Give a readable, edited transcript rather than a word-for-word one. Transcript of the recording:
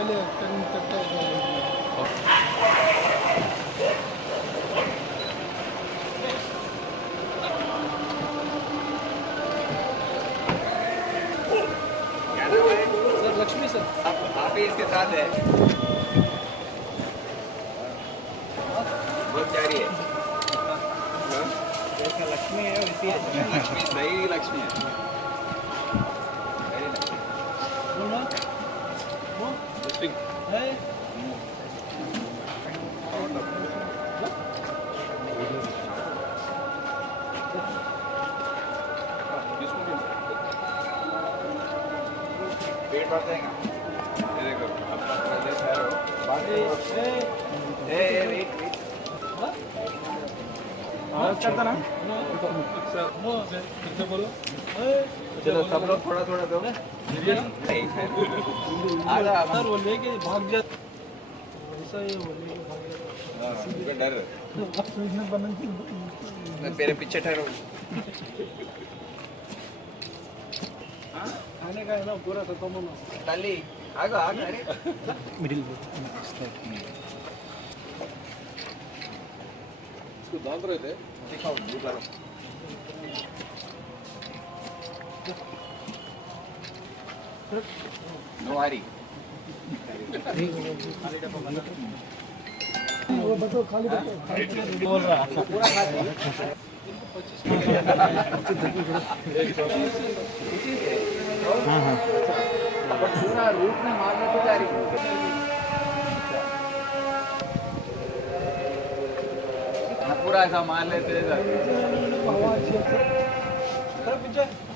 पहले टर्न करता है। सर लक्ष्मी सर आप ही इसके साथ है बहुत प्यारी है जैसा लक्ष्मी है वैसी है लक्ष्मी सही लक्ष्मी है बोलना वो है पेट भर जाएगा ये देखो अब थोड़ा देर ठहरो बाकी वेट करता ना कितना बोलो चलो सब लोग थोड़ा थोड़ा दो आधा सर वो लेके भाग जा ऐसा ही वो लेके भाग मुझे डर जा मैं मेरे पीछे ठहरो खाने का है ना पूरा खत्म होना तली आगो आगो अरे मिडिल इसको डाल रहे थे दिखाओ ब्लू करो नो हरी वो बताओ खाली बोल रहा पूरा खा पूरा रूट में मारने को जा रही पूरा ऐसा मार लेते हवा अच्छी है सर पीछे